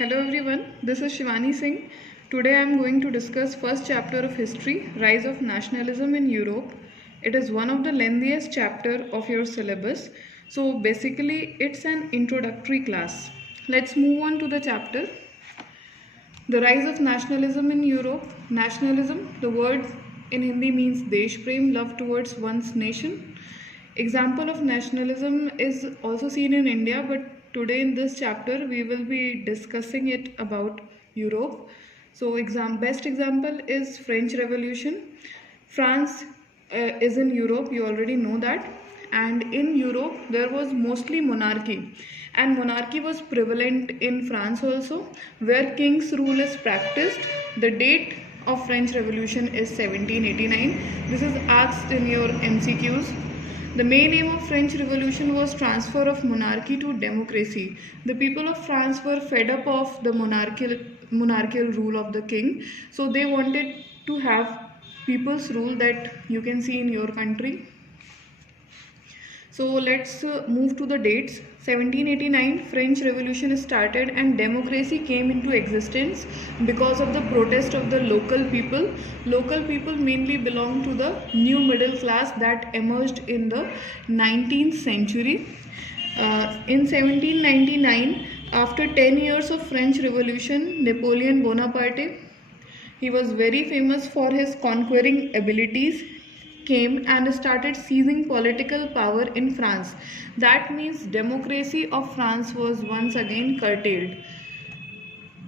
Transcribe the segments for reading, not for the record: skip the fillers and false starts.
Hello everyone, this is Shivani Singh. Today I am going to discuss first chapter of history, Rise of Nationalism in Europe. It is one of the lengthiest chapter of your syllabus. So basically it's an introductory class. Let's move on to the chapter. The rise of nationalism in Europe. Nationalism, the word in Hindi means Desh Prem, love towards one's nation. Example of nationalism is also seen in India, but today in this chapter we will be discussing it about Europe. So best example is French Revolution. France is in Europe, you already know that. And in Europe there was mostly monarchy, and monarchy was prevalent in France also, where king's rule is practiced. The date of French Revolution is 1789. This is asked in your MCQs. The main aim of French Revolution was transfer of monarchy to democracy. The people of France were fed up of the monarchical rule of the king, so they wanted to have people's rule that you can see in your country. So let's move to the dates. 1789 French Revolution started and democracy came into existence because of the protest of the local people. Local people mainly belong to the new middle class that emerged in the 19th century. In 1799, after 10 years of French Revolution, Napoleon Bonaparte, he was very famous for his conquering abilities, came and started seizing political power in France. That means democracy of France was once again curtailed.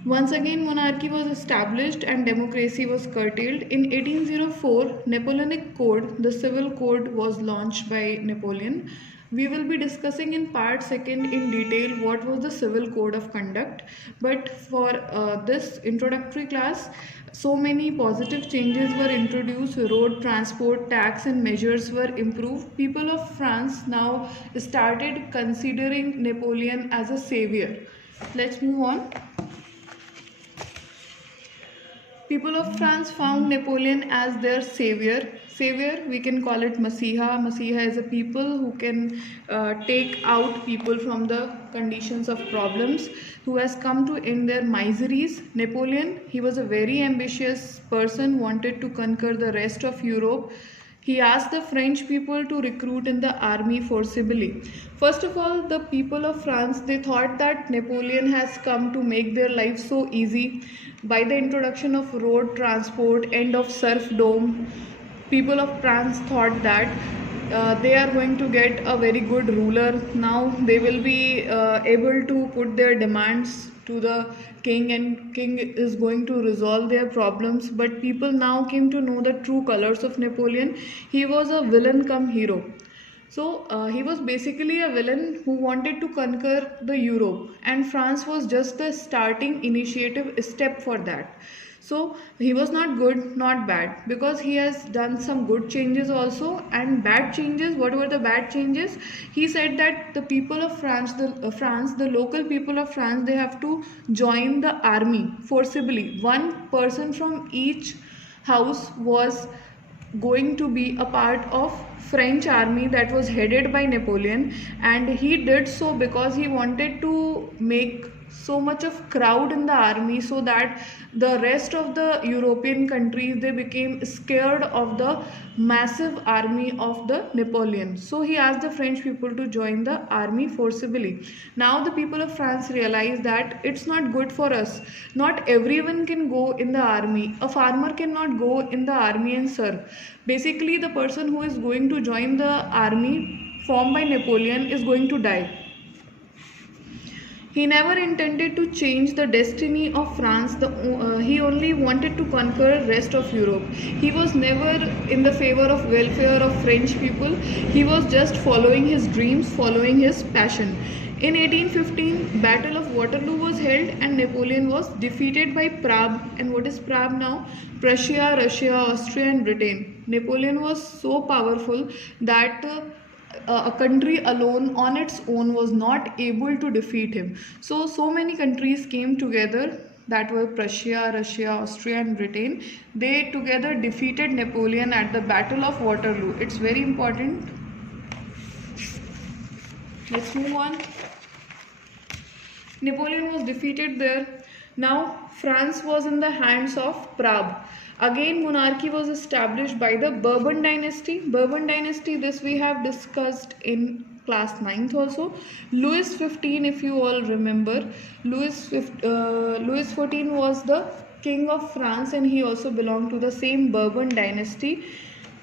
Once again monarchy was established and democracy was curtailed. In 1804, Napoleonic Code, the civil code, was launched by Napoleon. We will be discussing in part second in detail what was the civil code of conduct, but for this introductory class, so many positive changes were introduced. Road transport, tax and measures were improved. People of France now started considering Napoleon as a savior. Let's move on. People of France found Napoleon as their savior. Savior, we can call it Masiha. Masiha is a people who can take out people from the conditions of problems, who has come to end their miseries. Napoleon, he was a very ambitious person, wanted to conquer the rest of Europe. He asked the French people to recruit in the army forcibly. First of all, the people of France, they thought that Napoleon has come to make their life so easy by the introduction of road transport, end of serfdom. People of France thought that they are going to get a very good ruler. Now they will be able to put their demands to the king, and king is going to resolve their problems. But people now came to know the true colors of Napoleon. He was a villain come hero. So he was basically a villain who wanted to conquer the Europe, and France was just the starting initiative step for that. So he was not good, not bad, because he has done some good changes also and bad changes. What were the bad changes? He said that the people of France, the local people of France, they have to join the army forcibly. One person from each house was going to be a part of French army that was headed by Napoleon, and he did so because he wanted to make so much of crowd in the army so that the rest of the European countries, they became scared of the massive army of the Napoleon. So he asked the French people to join the army forcibly. Now the people of France realize that it's not good for us. Not everyone can go in the army. A farmer cannot go in the army and serve. Basically, the person who is going to join the army formed by Napoleon is going to die. He never intended to change the destiny of France. He only wanted to conquer rest of Europe. He was never in the favor of welfare of French people. He was just following his dreams, following his passion. In 1815, Battle of Waterloo was held and Napoleon was defeated by Prague. And what is Prague now? Prussia, Russia, Austria and Britain. Napoleon was so powerful that a country alone on its own was not able to defeat him. So many countries came together, that were Prussia, Russia, Austria and Britain. They together defeated Napoleon at the Battle of Waterloo. It's very important. Let's move on. Napoleon was defeated there. Now, France was in the hands of Prague. Again, monarchy was established by the Bourbon dynasty. Bourbon dynasty, this we have discussed in class 9th also. Louis 15, if you all remember, Louis 14 was the king of France, and he also belonged to the same Bourbon dynasty.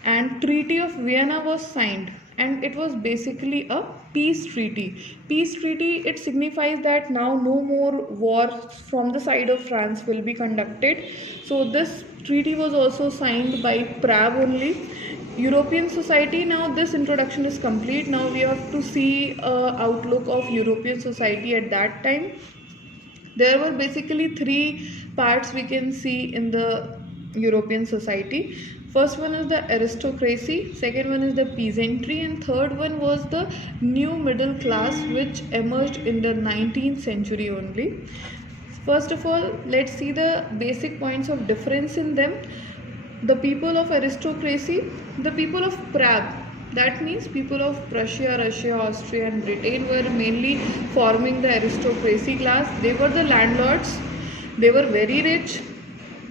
And Treaty of Vienna was signed, and it was basically a peace treaty. Peace treaty, it signifies that now no more wars from the side of France will be conducted. So this treaty was also signed by Prague only. European society, now this introduction is complete. Now we have to see outlook of European society at that time. There were basically three parts we can see in the European society. First one is the aristocracy, second one is the peasantry, and third one was the new middle class, which emerged in the 19th century only. First of all, let's see the basic points of difference in them. The people of aristocracy, the people of Prague, that means people of Prussia, Russia, Austria and Britain, were mainly forming the aristocracy class. They were the landlords, they were very rich,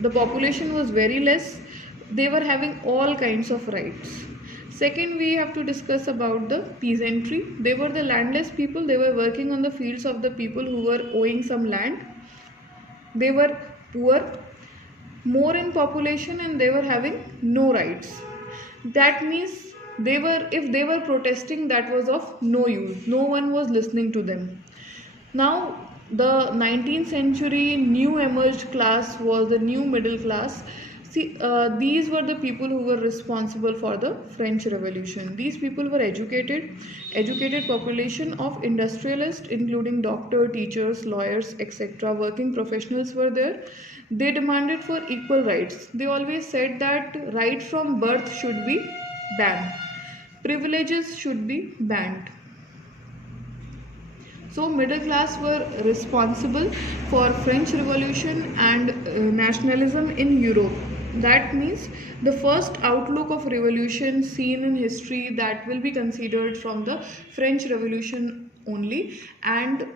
the population was very less, they were having all kinds of rights. Second, we have to discuss about the peasantry. They were the landless people, they were working on the fields of the people who were owing some land. They were poor, more in population, and they were having no rights. That means if they were protesting, that was of no use, no one was listening to them. Now the 19th century new emerged class was the new middle class. See, these were the people who were responsible for the French Revolution. These people were educated population of industrialists, including doctor, teachers, lawyers, etc. Working professionals were there. They demanded for equal rights. They always said that right from birth should be banned. Privileges should be banned. So middle class were responsible for French Revolution and nationalism in Europe. That means the first outlook of revolution seen in history that will be considered from the French Revolution only, and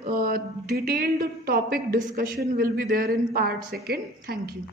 detailed topic discussion will be there in part second. Thank you.